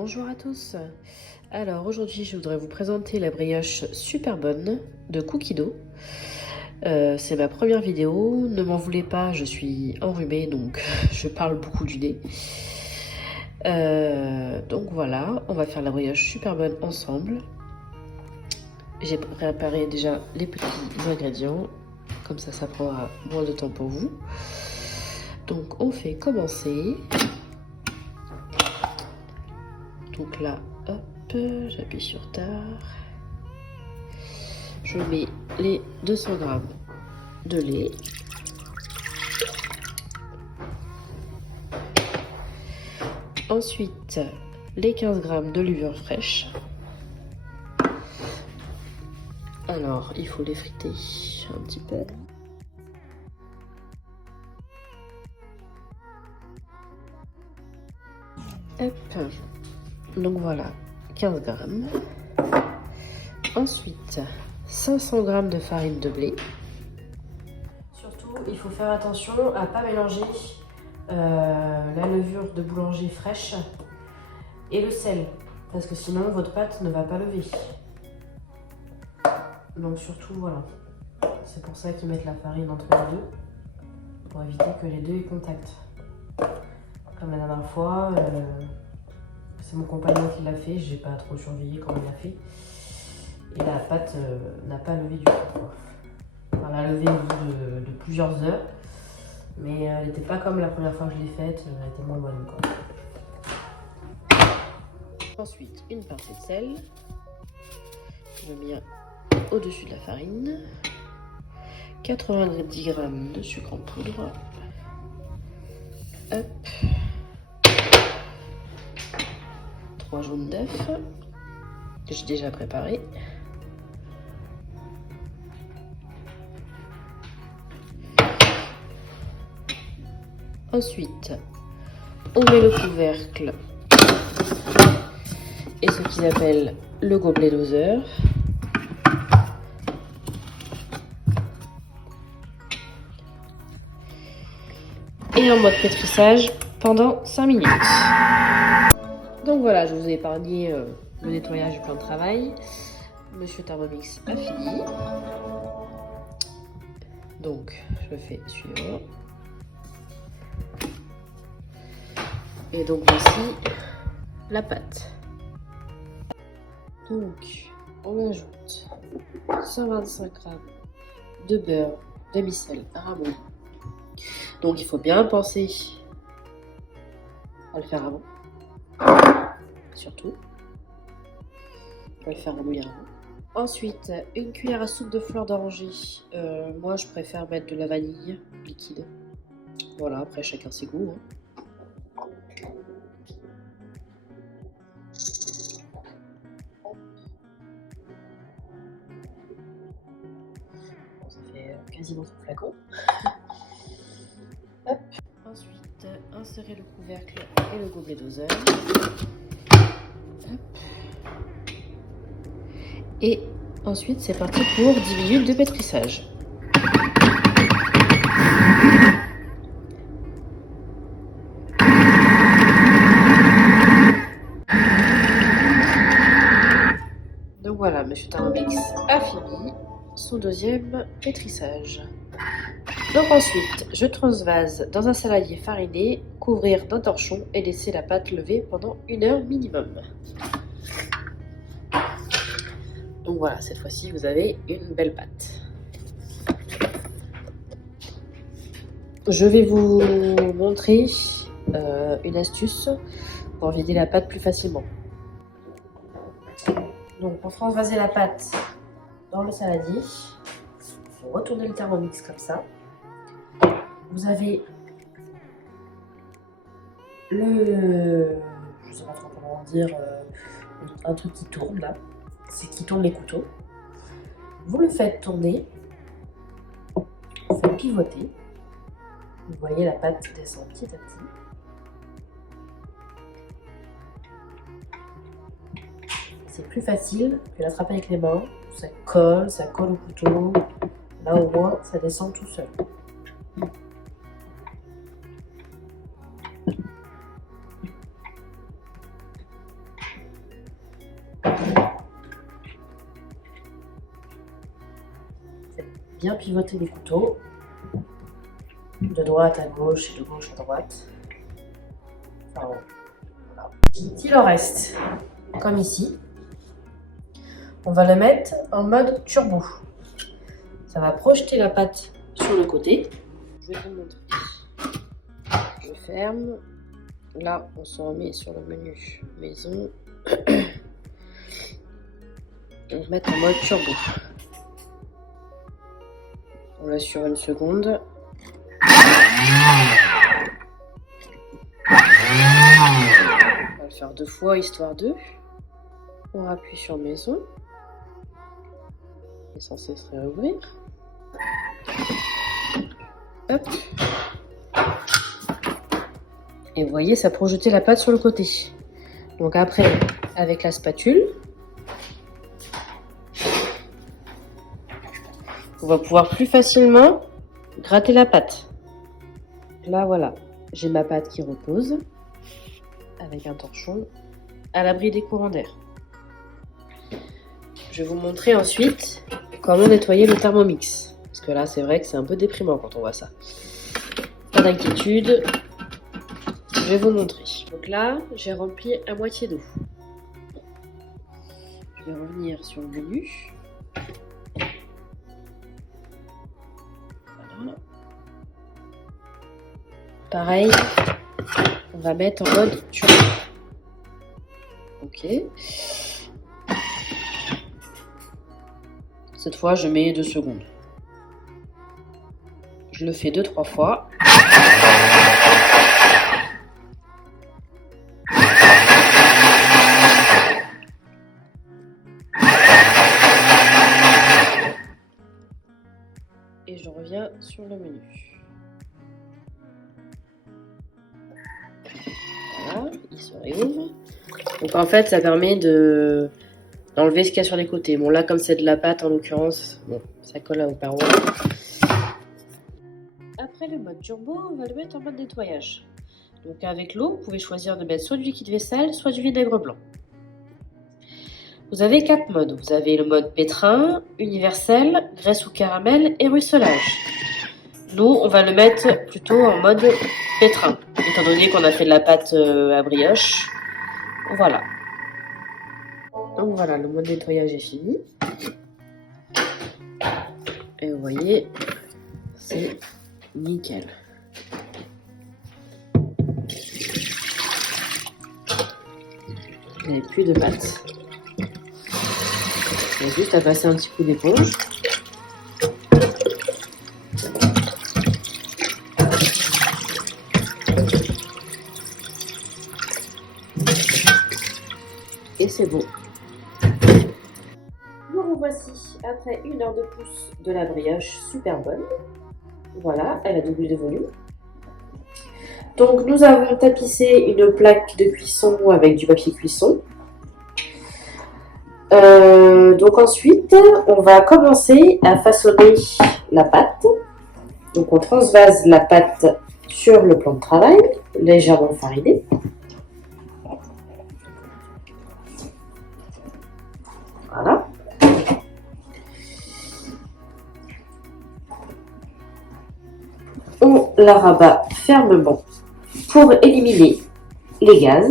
Bonjour à tous. Alors aujourd'hui je voudrais vous présenter la brioche super bonne de Cookie Dough. C'est ma première vidéo, ne m'en voulez pas, je suis enrhumée donc je parle beaucoup du nez. Donc voilà, on va faire la brioche super bonne ensemble. J'ai préparé déjà les petits ingrédients, comme ça prendra moins de temps pour vous. Donc on fait commencer. Donc là, hop, j'appuie sur tard. Je mets les 200 g de lait. Ensuite, les 15 g de levure fraîche. Alors, il faut les friter un petit peu. Hop. Donc voilà, 15 g. Ensuite, 500 g de farine de blé. Surtout, il faut faire attention à ne pas mélanger la levure de boulanger fraîche et le sel, parce que sinon votre pâte ne va pas lever. Donc surtout, voilà, c'est pour ça qu'ils mettent la farine entre les deux, pour éviter que les deux aient contact. Comme la dernière fois, c'est mon compagnon qui l'a fait, j'ai pas trop surveillé comment il l'a fait. Et la pâte n'a pas levé du tout, quoi. Enfin, elle a levé au bout de plusieurs heures, mais elle n'était pas comme la première fois que je l'ai faite, elle était moins bonne, quoi. Ensuite, une pincée de sel. Je mets au-dessus de la farine. 90 g de sucre en poudre. Hop. 3 jaunes d'œufs que j'ai déjà préparé. Ensuite, on met le couvercle et ce qu'ils appellent le gobelet doseur. Et en mode pétrissage pendant 5 minutes. Donc voilà, je vous ai épargné le nettoyage du plan de travail. Monsieur Thermomix a fini. Donc, je fais suivant. Et donc voici la pâte. Donc, on ajoute 125 g de beurre demi-sel ramolli. Donc, il faut bien penser à le faire avant. Surtout, on va le faire ramollir avant. Ensuite, une cuillère à soupe de fleur d'oranger. Moi, je préfère mettre de la vanille liquide. Voilà, après chacun ses goûts. Ça fait quasiment tout le flacon. Hop. Ensuite, insérer le couvercle et le gobelet doseur. Hop. Et ensuite, c'est parti pour 10 minutes de pétrissage. Donc voilà, Monsieur Thermomix a fini son deuxième pétrissage. Donc ensuite, je transvase dans un saladier fariné, couvrir d'un torchon et laisser la pâte lever pendant 1 heure minimum. Donc voilà, cette fois-ci, vous avez une belle pâte. Je vais vous montrer une astuce pour vider la pâte plus facilement. Donc pour transvaser la pâte dans le saladier, il faut retourner le Thermomix comme ça. Vous avez je sais pas trop comment dire, un truc qui tourne là, c'est qui tourne les couteaux. Vous le faites tourner, vous faites pivoter. Vous voyez la pâte descend petit à petit. C'est plus facile que l'attraper avec les mains. Ça colle au couteau. Là au moins, ça descend tout seul. bien pivoter les couteaux de droite à gauche et de gauche à droite. Enfin, voilà. S'il en reste, comme ici, on va le mettre en mode turbo. Ça va projeter la pâte sur le côté. Je vais vous montrer. Je ferme. Là, on se remet sur le menu maison. On va mettre en mode turbo. On laisse sur une seconde. On va le faire 2 fois, histoire de. On appuie sur maison. Il est censé se réouvrir. Hop. Et vous voyez, ça projetait la pâte sur le côté. Donc après, avec la spatule, on va pouvoir plus facilement gratter la pâte. Là, voilà, j'ai ma pâte qui repose avec un torchon à l'abri des courants d'air. Je vais vous montrer ensuite comment nettoyer le Thermomix. Parce que là, c'est vrai que c'est un peu déprimant quand on voit ça. Pas d'inquiétude, je vais vous montrer. Donc là, j'ai rempli à moitié d'eau. Je vais revenir sur le menu. Voilà. Pareil, on va mettre en mode turbo. Ok. Cette fois, je mets 2 secondes. Je le fais 2-3 fois. Et je reviens sur le menu. Voilà, il se réouvre. Donc en fait, ça permet d'enlever ce qu'il y a sur les côtés. Bon là, comme c'est de la pâte en l'occurrence, bon, ça colle aux parois. Après le mode turbo, on va le mettre en mode nettoyage. Donc avec l'eau, vous pouvez choisir de mettre soit du liquide vaisselle, soit du vinaigre blanc. Vous avez 4 modes. Vous avez le mode pétrin, universel, graisse ou caramel et ruisselage. Nous, on va le mettre plutôt en mode pétrin, étant donné qu'on a fait de la pâte à brioche. Voilà. Donc voilà, le mode nettoyage est fini. Et vous voyez, c'est nickel. Il n'y a plus de pâte. Il y a juste à passer un petit coup d'éponge. Et c'est bon. Nous revoici après 1 heure de pouce de la brioche super bonne. Voilà, elle a doublé de volume. Donc nous avons tapissé une plaque de cuisson avec du papier cuisson. Donc ensuite, on va commencer à façonner la pâte. Donc on transvase la pâte sur le plan de travail, légèrement fariné. Voilà. On la rabat fermement pour éliminer les gaz.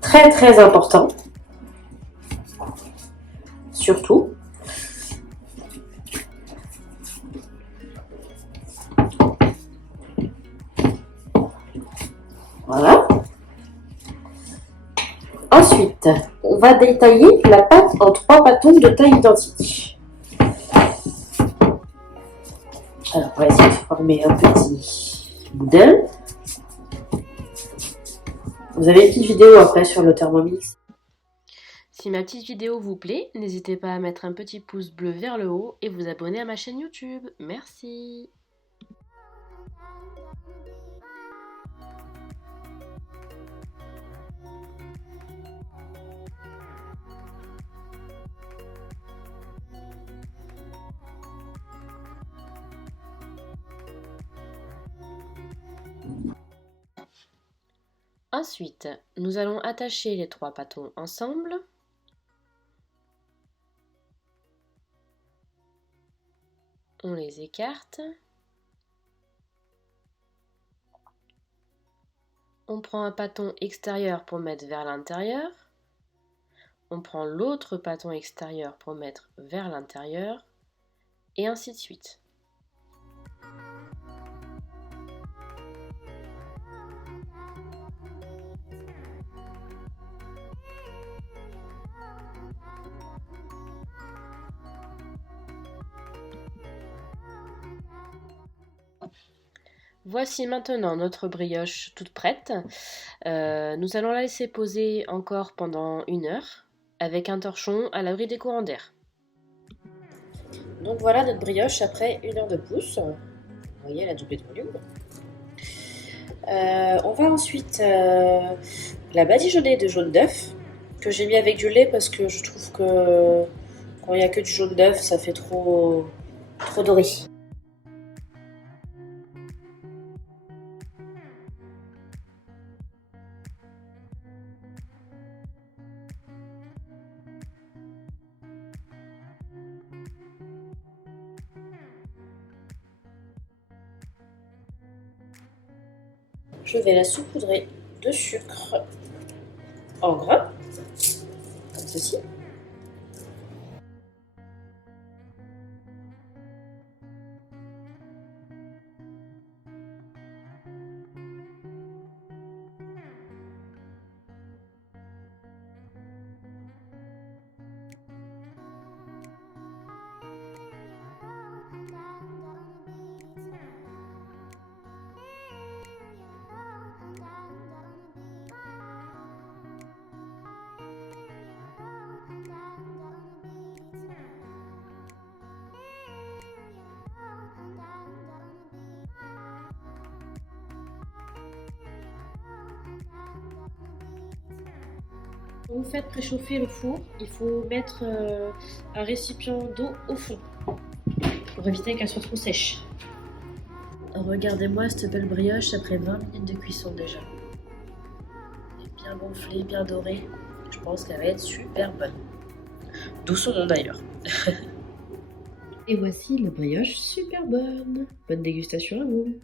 Très très important. Surtout. Voilà. Ensuite, on va détailler la pâte en 3 bâtons de taille identique. Alors, on va essayer de former un petit boudin. Vous avez une petite vidéo après sur le Thermomix. Si ma petite vidéo vous plaît, n'hésitez pas à mettre un petit pouce bleu vers le haut et vous abonner à ma chaîne YouTube. Merci. Ensuite, nous allons attacher les 3 bâtons ensemble. On les écarte. On prend un pâton extérieur pour mettre vers l'intérieur. On prend l'autre pâton extérieur pour mettre vers l'intérieur. Et ainsi de suite. Voici maintenant notre brioche toute prête. Nous allons la laisser poser encore pendant 1 heure avec un torchon à l'abri des courants d'air. Donc voilà notre brioche après 1 heure de pouce. Vous voyez, elle a doublé de volume. On va ensuite la badigeonner de jaune d'œuf que j'ai mis avec du lait parce que je trouve que quand il n'y a que du jaune d'œuf, ça fait trop doré. Je vais la saupoudrer de sucre en gras, comme ceci. Quand vous faites préchauffer le four, il faut mettre un récipient d'eau au fond pour éviter qu'elle soit trop sèche. Regardez-moi cette belle brioche après 20 minutes de cuisson déjà. Elle est bien gonflée, bien dorée. Je pense qu'elle va être super bonne. D'où son nom d'ailleurs. Et voici la brioche super bonne. Bonne dégustation à vous.